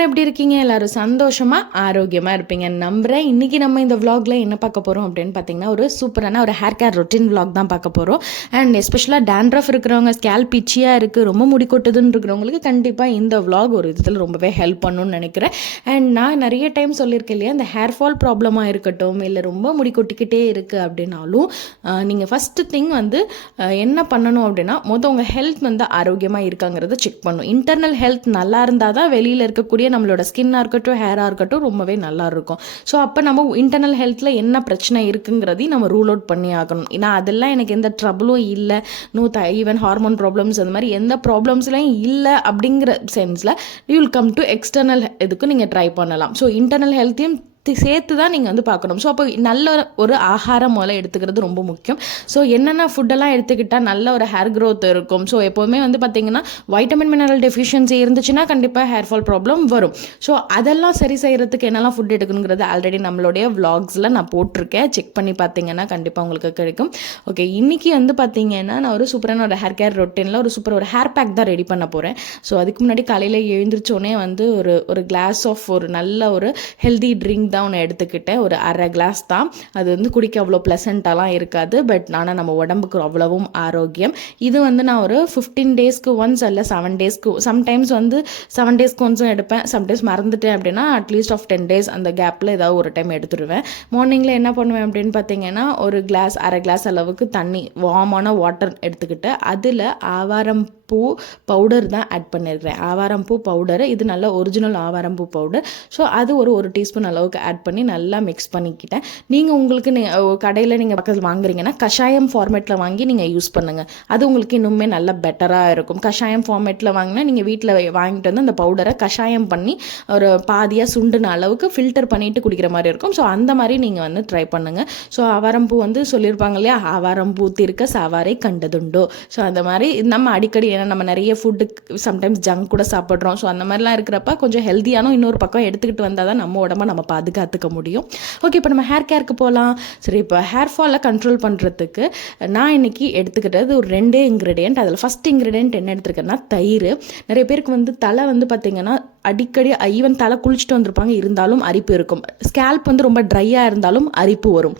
எல்லாரும் எப்படி இருக்கீங்க? எல்லாரும் சந்தோஷமா ஆரோக்கியமா இருப்பீங்க நம்புறேன். இன்னைக்கு நம்ம இந்த vlogல என்ன பார்க்க போறோம் அப்படின்னு பார்த்தீங்கன்னா, ஒரு சூப்பரான ஒரு ஹேர் கேர் ரொட்டீன் vlog தான் பார்க்க போறோம். அண்ட் எஸ்பெஷலாக டேண்ட்ரஃப் இருக்கிறவங்க, ஸ்கேல்ப் இச்சியா இருக்கு, ரொம்ப முடி கொட்டுதுன்னு இருக்கிறவங்களுக்கு கண்டிப்பாக இந்த vlog ஒரு விதத்தில் ரொம்பவே ஹெல்ப் பண்ணுன்னு நினைக்கிறேன். அண்ட் நான் நிறைய டைம் சொல்லியிருக்கேன் இல்லையா, இந்த ஹேர் ஃபால் ப்ராப்ளமாக இருக்கட்டும், இல்லை ரொம்ப முடி கொட்டிக்கிட்டே இருக்குது அப்படின்னாலும் நீங்கள் ஃபஸ்ட்டு திங் வந்து என்ன பண்ணணும் அப்படின்னா, உங்கள் ஹெல்த் வந்து ஆரோக்கியமாக இருக்காங்கிறத செக் பண்ணணும். இன்டர்னல் ஹெல்த் நல்லா இருந்தால் தான் வெளியில் இருக்கக்கூடிய நம்மளோட ஸ்கின்னாக இருக்கட்டும், ஹேராக இருக்கட்டும் ரொம்பவே நல்லா இருக்கும். ஸோ அப்போ நம்ம இன்டர்னல் ஹெல்த்தில் என்ன பிரச்சனை இருக்குங்கிறதையும் நம்ம ரூல் அவுட் பண்ணி ஆகணும். ஏன்னா அதெல்லாம் எனக்கு எந்த ட்ரபிளும் இல்லை, ஈவன் ஹார்மோன் ப்ராப்ளம்ஸ் அந்த மாதிரி எந்த ப்ராப்ளம்ஸ்லையும் இல்லை அப்படிங்கிற சென்ஸில் you will come to external இதுக்கு நீங்கள் ட்ரை பண்ணலாம். ஸோ இன்டர்னல் ஹெல்த்தையும் சேர்த்து தான் நீங்கள் வந்து பார்க்கணும். ஸோ அப்போ நல்ல ஒரு ஆகாரம் மூலம் எடுத்துக்கிறது ரொம்ப முக்கியம். ஸோ என்னென்ன ஃபுட்டெல்லாம் எடுத்துக்கிட்டால் நல்ல ஒரு ஹேர் க்ரோத் இருக்கும். ஸோ எப்போவுமே வந்து பார்த்திங்கன்னா வைட்டமின் மினரல் டெஃபிஷியன்சி இருந்துச்சுன்னா கண்டிப்பாக ஹேர் ஃபால் ப்ராப்ளம் வரும். ஸோ அதெல்லாம் சரி செய்கிறதுக்கு என்னெல்லாம் ஃபுட் எடுக்கணுங்கிறது ஆல்ரெடி நம்மளுடைய விளாக்ஸில் நான் போட்டிருக்கேன். செக் பண்ணி பார்த்தீங்கன்னா கண்டிப்பாக உங்களுக்கு கிடைக்கும். ஓகே, இன்றைக்கி வந்து பார்த்திங்கன்னா நான் ஒரு சூப்பரான ஒரு ஹேர் கேர் ரொட்டீனில் ஒரு ஹேர் பேக் தான் ரெடி பண்ண போகிறேன். ஸோ அதுக்கு முன்னாடி காலையில் எழுந்திரிச்சோடனே வந்து ஒரு கிளாஸ் ஆஃப் ஒரு நல்ல ஒரு ஹெல்தி ட்ரிங்க் தான் ஒன்று எடுத்துக்கிட்டேன். ஒரு அரை கிளாஸ் தான். அது வந்து குடிக்க அவ்வளோ ப்ளசண்ட்டாலாம் இருக்காது, பட் ஆனால் நம்ம உடம்புக்கு அவ்வளவும் ஆரோக்கியம். இது வந்து நான் ஒரு 15 டேஸ்க்கு ஒன்ஸ் இல்லை 7 டேஸ்க்கு, சம்டைம்ஸ் வந்து 7 டேஸ்க்கு ஒன்ஸும் எடுப்பேன். சம்டைம்ஸ் மறந்துட்டேன் அப்படின்னா அட்லீஸ்ட் ஆஃப் 10 டேஸ் அந்த கேப்பில் ஏதாவது ஒரு டைம் எடுத்துடுவேன். மார்னிங்கில் என்ன பண்ணுவேன் அப்படின்னு பார்த்தீங்கன்னா, ஒரு அரை கிளாஸ் அளவுக்கு தண்ணி, வார்மான வாட்டர் எடுத்துக்கிட்டு அதில் ஆவாரம் பூ பவுடர் தான் ஆட் பண்ணியிருக்கிறேன். ஆவாரம் பூ பவுடரு, இது நல்ல ஒரிஜினல் ஆவாரம் பூ பவுடர். ஸோ அது ஒரு டீஸ்பூன் அளவுக்கு ஆட் பண்ணி நல்லா மிக்ஸ் பண்ணிக்கிட்டேன். நீங்கள் உங்களுக்கு கடையில் நீங்கள் பக்கத்தில் வாங்குறீங்கன்னா கஷாயம் ஃபார்மேட்டில் வாங்கி நீங்கள் யூஸ் பண்ணுங்கள். அது உங்களுக்கு இன்னுமே நல்லா பெட்டராக இருக்கும். கஷாயம் ஃபார்மேட்டில் வாங்கினா நீங்கள் வீட்டில் வாங்கிட்டு வந்து அந்த பவுடரை கஷாயம் பண்ணி ஒரு பாதியாக சுண்டுன அளவுக்கு ஃபில்டர் பண்ணிவிட்டு குடிக்கிற மாதிரி இருக்கும். ஸோ அந்த மாதிரி நீங்கள் வந்து ட்ரை பண்ணுங்கள். ஸோ ஆவாரம் பூ வந்து சொல்லியிருப்பாங்க இல்லையா, ஆவாரம் பூ தீர்க்க சாவாரை கண்டதுண்டோ. ஸோ அந்த மாதிரி நம்ம அடிக்கடி, ஏன்னா நம்ம நிறைய ஃபுட்டு சம்டைம்ஸ் ஜங்க் கூட சாப்பிட்றோம். ஸோ அந்த மாதிரிலாம் இருக்கிறப்ப கொஞ்சம் ஹெல்த்தியான இன்னொரு பக்கம் எடுத்துக்கிட்டு வந்தால் தான் நம்ம உடம்ப நம்ம பாதுகாத்துக்க முடியும். ஓகே, இப்போ நம்ம ஹேர் கேருக்கு போகலாம். சரி, இப்போ ஹேர் ஃபாலை கண்ட்ரோல் பண்ணுறதுக்கு நான் இன்றைக்கி எடுத்துக்கிட்டது ஒரு 2 இன்க்ரீடியன்ட். அதில் ஃபஸ்ட் இன்க்ரீடியன்ட் என்ன எடுத்துருக்கேன்னா தயிர். நிறைய பேருக்கு வந்து தலை வந்து பார்த்திங்கன்னா அடிக்கடி ஈவன் தலை குளிச்சுட்டு வந்திருப்பாங்க, இருந்தாலும் அரிப்பு இருக்கும். ஸ்கேல்ப் வந்து ரொம்ப ட்ரையாக இருந்தாலும் அரிப்பு வரும்.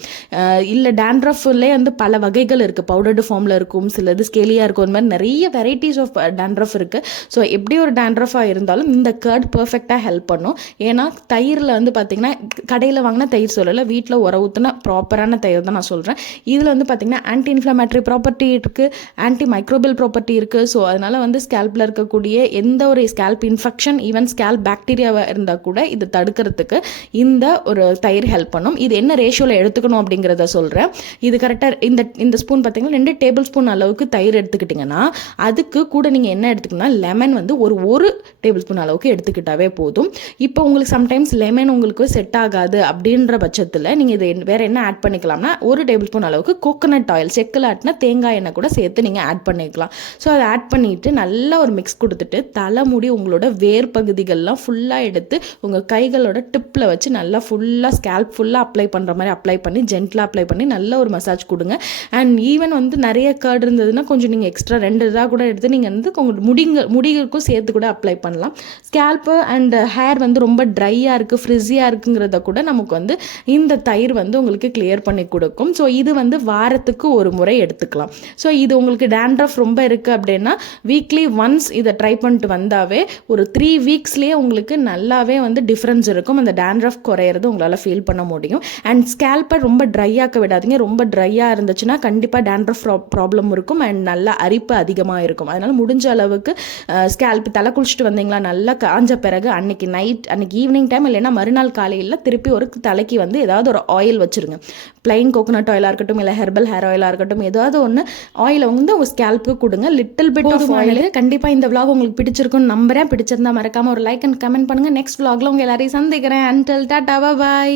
இல்லை டேண்ட்ரஃப்லேயே வந்து பல வகைகள் இருக்குது. பவுடர்டு ஃபார்மில் இருக்கும், சிலது ஸ்கேலியாக இருக்கும். இந்த மாதிரி நிறைய வெரைட்டிஸ் ஆஃப் டேண்ட்ரஃப் இருக்குது. ஸோ எப்படி ஒரு டேண்ட்ரஃபாக இருந்தாலும் இந்த கர்ட் பர்ஃபெக்டாக ஹெல்ப் பண்ணும். ஏன்னா தயிரில் வந்து பார்த்திங்கன்னா, கடையில் வாங்கினா தயிர் சொல்லலை, வீட்டில் ஊற்றின ப்ராப்பரான தயிர் தான் நான் சொல்கிறேன். இதில் வந்து பார்த்திங்கன்னா ஆன்டி இன்ஃப்ளமேட்டரி ப்ராப்பர்ட்டி இருக்குது, ஆன்டி மைக்ரோபியல் ப்ராப்பர்ட்டி இருக்குது. ஸோ அதனால் வந்து ஸ்கேல்பில் இருக்கக்கூடிய எந்த ஒரு ஸ்கேல்ப் இன்ஃபெக்ஷன், ஈவன் ஸ்கேல்ப் பாக்டீரியாவாக இருந்தால் கூட இது தடுக்கிறதுக்கு இந்த ஒரு தயிர் ஹெல்ப் பண்ணும். இது என்ன ரேஷியோவில் எடுத்துக்கணும் அப்படிங்கிறத சொல்கிறேன். இது கரெக்டாக இந்த ஸ்பூன் பார்த்திங்கன்னா 2 டேபிள் ஸ்பூன் அளவுக்கு தயிர் எடுத்துக்கிட்டிங்கன்னா அதுக்கு கூட நீங்கள் என்ன எடுத்துக்கணும்னா லெமன் வந்து ஒரு டேபிள் ஸ்பூன் அளவுக்கு எடுத்துக்கிட்டாவே போதும். இப்போ உங்களுக்கு சம்டைம்ஸ் லெமன் உங்களுக்கு செட் ஆகாது அப்படின்ற பட்சத்தில் நீங்கள் இது வேறு என்ன ஆட் பண்ணிக்கலாம்னா 1 டேபிள் ஸ்பூன் அளவுக்கு கோகோனட் ஆயில், செக்கில் ஆட்டினா தேங்காய் எண்ணெய் கூட சேர்த்து நீங்கள் ஆட் பண்ணிக்கலாம். ஸோ அதை ஆட் பண்ணிவிட்டு நல்லா ஒரு மிக்ஸ் கொடுத்துட்டு தலைமுடி உங்களோட வேர் பகுதிகள்லாம் ஃபுல்லாக எடுத்து உங்கள் கைகளோட டிப்பில் வச்சு நல்லா ஃபுல்லாக ஸ்கேல்ப் ஃபுல்லாக அப்ளை பண்ணுற மாதிரி அப்ளை பண்ணி ஜென்டலாக அப்ளை பண்ணி நல்ல ஒரு மசாஜ் கொடுங்க. அண்ட் ஈவன் வந்து நிறைய கர்ட் இருந்ததுன்னா கொஞ்சம் நீங்கள் எக்ஸ்ட்ரா 2 இதாக கூட எடுத்து நீங்கள் வந்து உங்கள் முடிகளுக்கும் சேர்த்து கூட அப்ளை பண்ணலாம். ஸ்கேல்ப்பு அண்ட் ஹேர் வந்து ரொம்ப ட்ரையாக இருக்குது, ஃப்ரிஸியாக இருக்குங்கிறத கூட நமக்கு வந்து இந்த தயிர் வந்து உங்களுக்கு கிளியர் பண்ணி கொடுக்கும். ஸோ இது வந்து வாரத்துக்கு ஒரு முறை எடுத்துக்கலாம். ஸோ இது உங்களுக்கு டேண்ட்ரஃப் ரொம்ப இருக்குது அப்படின்னா வீக்லி ஒன்ஸ் இதை ட்ரை பண்ணிட்டு வந்தாவே ஒரு 3 வீக்ஸ்லேயே உங்களுக்கு நல்லாவே வந்து டிஃப்ரென்ஸ் இருக்கும். அந்த டேண்ட்ரஃப் குறையிறது உங்களால் ஃபீல் பண்ண முடியும். அண்ட் ஸ்கேல்ப்பை ரொம்ப ட்ரையாக்க விடாதீங்க. ரொம்ப ட்ரையாக இருந்துச்சுன்னா கண்டிப்பாக டேண்ட்ரஃப் ப்ராப்ளம் இருக்கும் அண்ட் நல்லா அரிப்பு அதிகமாக இருக்கும். அதனால் முடிஞ்ச அளவுக்கு ஸ்கேல்ப் தலை குளிச்சுட்டு வந்தீங்களா, நல்லா காஞ்ச பிறகு அன்னைக்கு ஈவினிங் டைம் இல்லைன்னா மறுநாள் காலையில் திருப்பி ஒரு தலைக்கு வந்து ஏதாவது ஒரு ஆயில் வச்சுருங்க. பிளைன் கோகோனட் ஆயிலாக இருக்கட்டும், இல்லை ஹெர்பல் ஹேர் ஆயிலாக இருக்கட்டும், ஏதாவது ஒன்று ஆயிலை வந்து உங்கள் ஸ்கேல்ப்புக்கு கொடுங்க. Little bit of oil. கண்டிப்பாக இந்த vlog உங்களுக்கு பிடிச்சிருக்குன்னு நம்புறேன். பிடிச்சிருந்தா மறக்காமல் ஒரு லைக் அண்ட் கமெண்ட் பண்ணுங்கள். நெக்ஸ்ட் vlogல உங்கள் எல்லாரையும் சந்திக்கிறேன். Until tata, by.